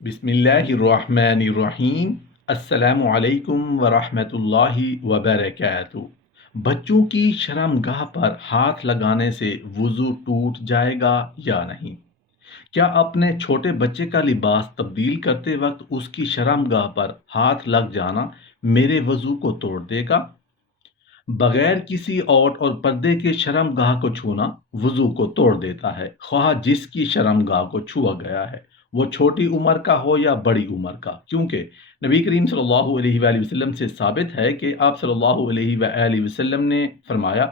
بسم اللہ الرحمن الرحیم۔ السلام علیکم ورحمۃ اللہ وبرکاتہ۔ بچوں کی شرمگاہ پر ہاتھ لگانے سے وضو ٹوٹ جائے گا یا نہیں؟ کیا اپنے چھوٹے بچے کا لباس تبدیل کرتے وقت اس کی شرمگاہ پر ہاتھ لگ جانا میرے وضو کو توڑ دے گا؟ بغیر کسی اوٹ اور پردے کے شرمگاہ کو چھونا وضو کو توڑ دیتا ہے، خواہ جس کی شرمگاہ کو چھوا گیا ہے وہ چھوٹی عمر کا ہو یا بڑی عمر کا، کیونکہ نبی کریم صلی اللہ علیہ وآلہ وسلم سے ثابت ہے کہ آپ صلی اللہ علیہ وآلہ وسلم نے فرمایا،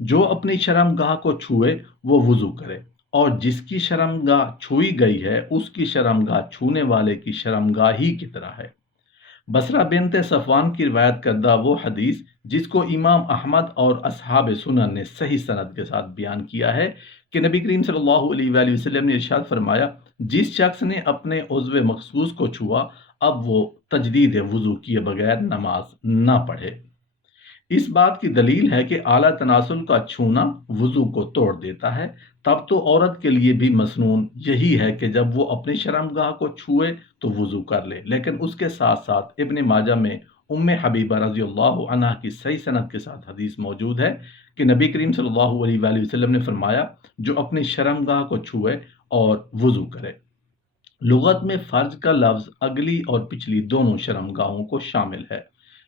جو اپنی شرمگاہ کو چھوئے وہ وضو کرے، اور جس کی شرمگاہ چھوئی گئی ہے اس کی شرمگاہ چھونے والے کی شرمگاہ ہی کی طرح ہے۔ بصرہ بنت صفوان کی روایت کردہ وہ حدیث جس کو امام احمد اور اصحاب سنن نے صحیح سند کے ساتھ بیان کیا ہے کہ نبی کریم صلی اللہ علیہ وآلہ وسلم نے ارشاد فرمایا، جس شخص نے اپنے عضو مخصوص کو چھوا اب وہ تجدید وضو کیے بغیر نماز نہ پڑھے۔ اس بات کی دلیل ہے کہ اعلیٰ تناسل کا چھونا وضو کو توڑ دیتا ہے۔ تب تو عورت کے لیے بھی مسنون یہی ہے کہ جب وہ اپنی شرمگاہ کو چھوئے تو وضو کر لے، لیکن اس کے ساتھ ساتھ ابن ماجہ میں ام حبیبہ رضی اللہ عنہا کی صحیح سند کے ساتھ حدیث موجود ہے کہ نبی کریم صلی اللہ علیہ وآلہ وسلم نے فرمایا، جو اپنی شرمگاہ کو چھوئے اور وضو کرے۔ لغت میں فرج کا لفظ اگلی اور پچھلی دونوں شرمگاہوں کو شامل ہے،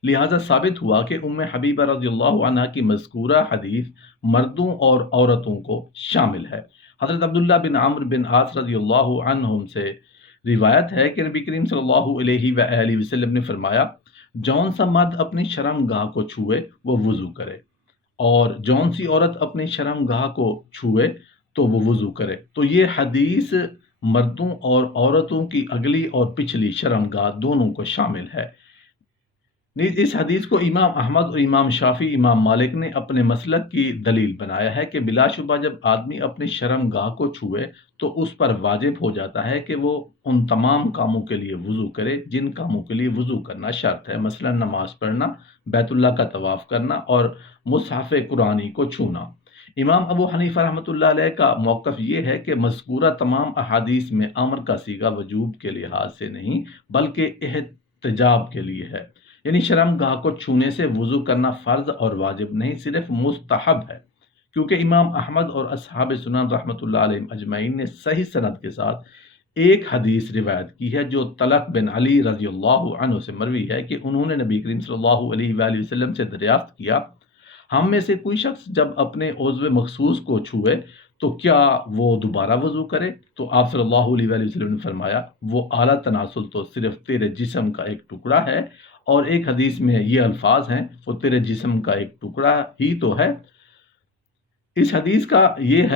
لہذا ثابت ہوا کہ ام حبیبہ رضی اللہ عنہ کی مذکورہ حدیث مردوں اور عورتوں کو شامل ہے۔ حضرت عبداللہ بن عمرو بن عاص رضی اللہ عنہم سے روایت ہے کہ نبی کریم صلی اللہ علیہ وآلہ وسلم نے فرمایا، جون سا مرد اپنی شرمگاہ کو چھوئے وہ وضو کرے، اور جون سی عورت اپنی شرمگاہ کو چھوئے تو وہ وضو کرے۔ تو یہ حدیث مردوں اور عورتوں کی اگلی اور پچھلی شرمگاہ دونوں کو شامل ہے۔ نیز اس حدیث کو امام احمد اور امام شافعی امام مالک نے اپنے مسلک کی دلیل بنایا ہے کہ بلا شبہ جب آدمی اپنی شرمگاہ کو چھوئے تو اس پر واجب ہو جاتا ہے کہ وہ ان تمام کاموں کے لیے وضو کرے جن کاموں کے لیے وضو کرنا شرط ہے، مثلا نماز پڑھنا، بیت اللہ کا طواف کرنا اور مصحف قرآنی کو چھونا۔ امام ابو حنیفہ رحمۃ اللہ علیہ کا موقف یہ ہے کہ مذکورہ تمام احادیث میں امر کا صیغہ وجوب کے لحاظ سے نہیں بلکہ احتجاب کے لیے ہے، یعنی شرمگاہ کو چھونے سے وضو کرنا فرض اور واجب نہیں، صرف مستحب ہے، کیونکہ امام احمد اور اصحاب سنن رحمۃ اللہ علیہ اجمعین نے صحیح سند کے ساتھ ایک حدیث روایت کی ہے جو طلق بن علی رضی اللہ عنہ سے مروی ہے کہ انہوں نے نبی کریم صلی اللہ علیہ وآلہ وسلم سے دریافت کیا، ہم میں سے کوئی شخص جب اپنے عضو مخصوص کو چھوئے تو کیا وہ دوبارہ وضو کرے؟ تو آپ صلی اللہ علیہ وآلہ وسلم نے فرمایا، وہ اعلیٰ تناسل تو صرف تیرے جسم کا ایک ٹکڑا ہے، اور ایک حدیث میں یہ الفاظ ہیں، وہ تیرے جسم کا ایک ٹکڑا ہی تو ہے۔ اس حدیث کا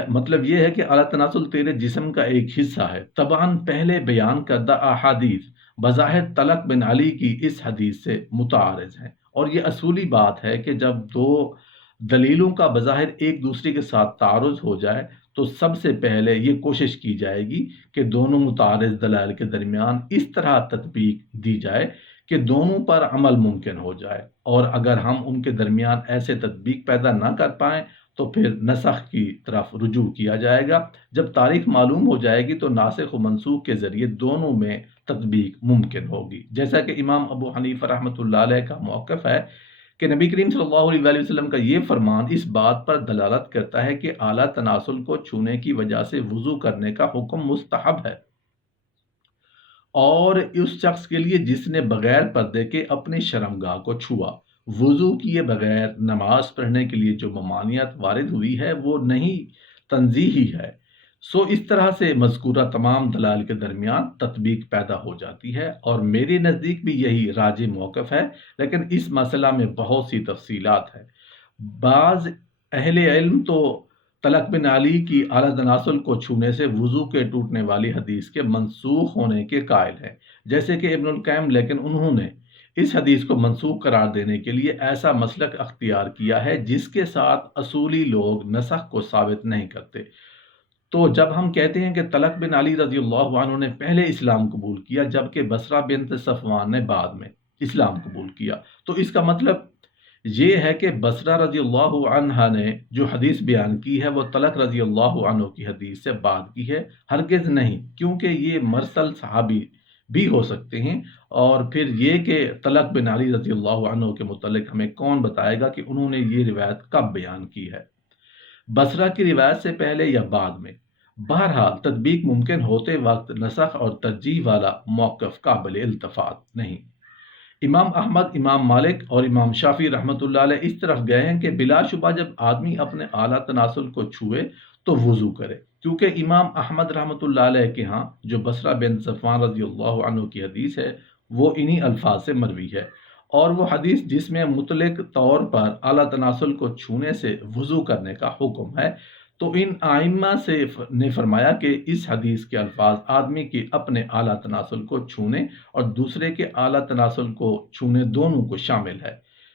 مطلب یہ ہے کہ اعلیٰ تناسل تیرے جسم کا ایک حصہ ہے۔ طبعاً پہلے بیان کردہ احادیث بظاہر طلق بن علی کی اس حدیث سے متعارض ہیں، اور یہ اصولی بات ہے کہ جب دو دلیلوں کا بظاہر ایک دوسرے کے ساتھ تعارض ہو جائے تو سب سے پہلے یہ کوشش کی جائے گی کہ دونوں متعارض دلائل کے درمیان اس طرح تطبیق دی جائے کہ دونوں پر عمل ممکن ہو جائے، اور اگر ہم ان کے درمیان ایسے تطبیق پیدا نہ کر پائیں تو پھر نسخ کی طرف رجوع کیا جائے گا۔ جب تاریخ معلوم ہو جائے گی تو ناسخ و منسوخ کے ذریعے دونوں میں تطبیق ممکن ہوگی، جیسا کہ امام ابو حنیفہ رحمۃ اللہ علیہ کا موقف ہے کہ نبی کریم صلی اللہ علیہ وآلہ وسلم کا یہ فرمان اس بات پر دلالت کرتا ہے کہ اعلیٰ تناسل کو چھونے کی وجہ سے وضو کرنے کا حکم مستحب ہے، اور اس شخص کے لیے جس نے بغیر پردے کے اپنی شرمگاہ کو چھوا، وضو کیے بغیر نماز پڑھنے کے لیے جو ممانعت وارد ہوئی ہے وہ نہیں تنزیہی ہے۔ سو اس طرح سے مذکورہ تمام دلائل کے درمیان تطبیق پیدا ہو جاتی ہے، اور میرے نزدیک بھی یہی راجح موقف ہے، لیکن اس مسئلہ میں بہت سی تفصیلات ہیں۔ بعض اہل علم تو طلق بن علی کی اعلیٰ تناسل کو چھونے سے وضو کے ٹوٹنے والی حدیث کے منسوخ ہونے کے قائل ہیں، جیسے کہ ابن القیم، لیکن انہوں نے اس حدیث کو منسوخ قرار دینے کے لیے ایسا مسلک اختیار کیا ہے جس کے ساتھ اصولی لوگ نسخ کو ثابت نہیں کرتے۔ تو جب ہم کہتے ہیں کہ طلق بن علی رضی اللہ عنہ نے پہلے اسلام قبول کیا جبکہ بصرہ بنت صفوان نے بعد میں اسلام قبول کیا، تو اس کا مطلب یہ ہے کہ بصرہ رضی اللہ عنہ نے جو حدیث بیان کی ہے وہ طلق رضی اللہ عنہ کی حدیث سے بعد کی ہے؟ ہرگز نہیں، کیونکہ یہ مرسل صحابی بھی ہو سکتے ہیں۔ اور پھر یہ کہ طلق بن علی رضی اللہ عنہ کے متعلق ہمیں کون بتائے گا کہ انہوں نے یہ روایت کب بیان کی ہے، بصرہ کی روایت سے پہلے یا بعد میں؟ بہرحال تطبیق ممکن ہوتے وقت نسخ اور ترجیح والا موقف قابل التفات نہیں۔ امام احمد، امام مالک اور امام شافعی رحمۃ اللہ علیہ اس طرف گئے ہیں کہ بلا شبہ جب آدمی اپنے اعلیٰ تناسل کو چھوئے تو وضو کرے، کیونکہ امام احمد رحمۃ اللہ علیہ کے ہاں جو بصرہ بن صفوان رضی اللہ عنہ کی حدیث ہے وہ انہی الفاظ سے مروی ہے، اور وہ حدیث جس میں مطلق طور پر اعلیٰ تناسل کو چھونے سے وضو کرنے کا حکم ہے، تو ان آئمہ نے فرمایا کہ اس حدیث کے الفاظ آدمی کی اپنے اعلیٰ تناسل کو چھونے اور دوسرے کے اعلیٰ تناسل کو چھونے دونوں کو شامل ہے۔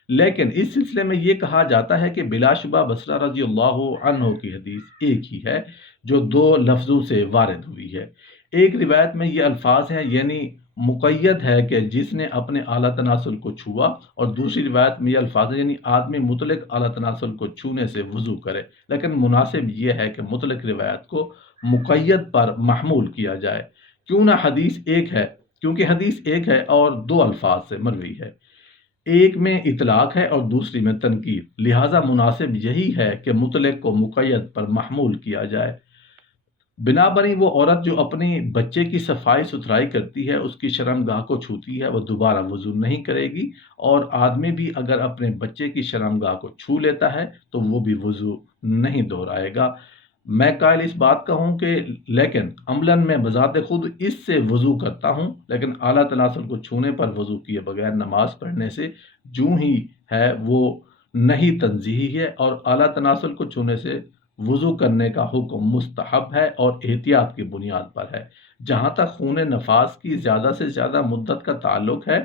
لیکن اس سلسلے میں یہ کہا جاتا ہے کہ بلا شبہ بصرہ رضی اللہ عنہ کی حدیث ایک ہی ہے جو دو لفظوں سے وارد ہوئی ہے۔ ایک روایت میں یہ الفاظ ہیں، یعنی مقید ہے کہ جس نے اپنے اعلیٰ تناسل کو چھوا، اور دوسری روایت میں یہ الفاظ ہیں یعنی آدمی مطلق اعلیٰ تناسل کو چھونے سے وضو کرے، لیکن مناسب یہ ہے کہ مطلق روایت کو مقید پر محمول کیا جائے، کیوں نہ حدیث ایک ہے، کیونکہ حدیث ایک ہے اور دو الفاظ سے مروی ہے، ایک میں اطلاق ہے اور دوسری میں تنکیر، لہٰذا مناسب یہی ہے کہ مطلق کو مقید پر محمول کیا جائے۔ بنابراً وہ عورت جو اپنی بچے کی صفائی ستھرائی کرتی ہے، اس کی شرمگاہ کو چھوتی ہے، وہ دوبارہ وضو نہیں کرے گی، اور آدمی بھی اگر اپنے بچے کی شرمگاہ کو چھو لیتا ہے تو وہ بھی وضو نہیں دہرائے گا۔ میں قائل اس بات کا ہوں کہ لیکن عملاً میں بذات خود اس سے وضو کرتا ہوں، لیکن اعلیٰ تناسل کو چھونے پر وضو کیے بغیر نماز پڑھنے سے جو ہی ہے وہ نہیں تنزیہی ہے، اور اعلیٰ تناسل کو چھونے سے وضو کرنے کا حکم مستحب ہے اور احتیاط کی بنیاد پر ہے۔ جہاں تک خون نفاس کی زیادہ سے زیادہ مدت کا تعلق ہے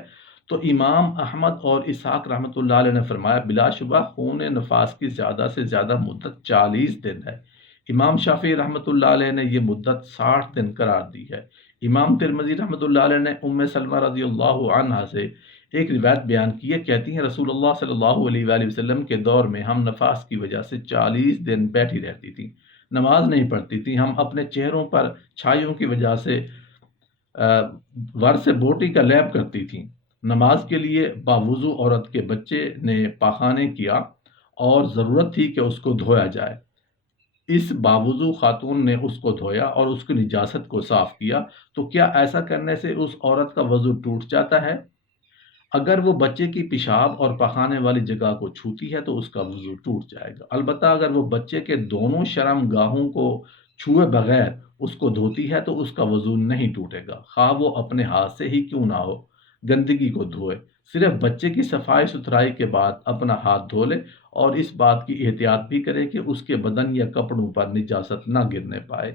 تو امام احمد اور اسحاق رحمۃ اللہ علیہ نے فرمایا بلا شبہ خون نفاس کی زیادہ سے زیادہ مدت 40 دن ہے۔ امام شافعی رحمۃ اللہ علیہ نے یہ مدت 60 دن قرار دی ہے۔ امام ترمذی رحمۃ اللہ علیہ نے ام سلمہ رضی اللہ عنہا سے ایک روایت بیان کی ہے، کہتی ہیں رسول اللہ صلی اللہ علیہ وآلہ وسلم کے دور میں ہم نفاس کی وجہ سے 40 دن بیٹھی رہتی تھیں، نماز نہیں پڑھتی تھیں، ہم اپنے چہروں پر چھائیوں کی وجہ سے ور سے بوٹی کا لیپ کرتی تھیں۔ نماز کے لیے باوضو عورت کے بچے نے پاخانے کیا اور ضرورت تھی کہ اس کو دھویا جائے، اس باوضو خاتون نے اس کو دھویا اور اس کی نجاست کو صاف کیا، تو کیا ایسا کرنے سے اس عورت کا وضو ٹوٹ جاتا ہے؟ اگر وہ بچے کی پیشاب اور پخانے والی جگہ کو چھوتی ہے تو اس کا وضو ٹوٹ جائے گا، البتہ اگر وہ بچے کے دونوں شرم گاہوں کو چھوئے بغیر اس کو دھوتی ہے تو اس کا وضو نہیں ٹوٹے گا، خواہ وہ اپنے ہاتھ سے ہی کیوں نہ ہو، گندگی کو دھوئے، صرف بچے کی صفائی ستھرائی کے بعد اپنا ہاتھ دھو لے، اور اس بات کی احتیاط بھی کرے کہ اس کے بدن یا کپڑوں پر نجاست نہ گرنے پائے۔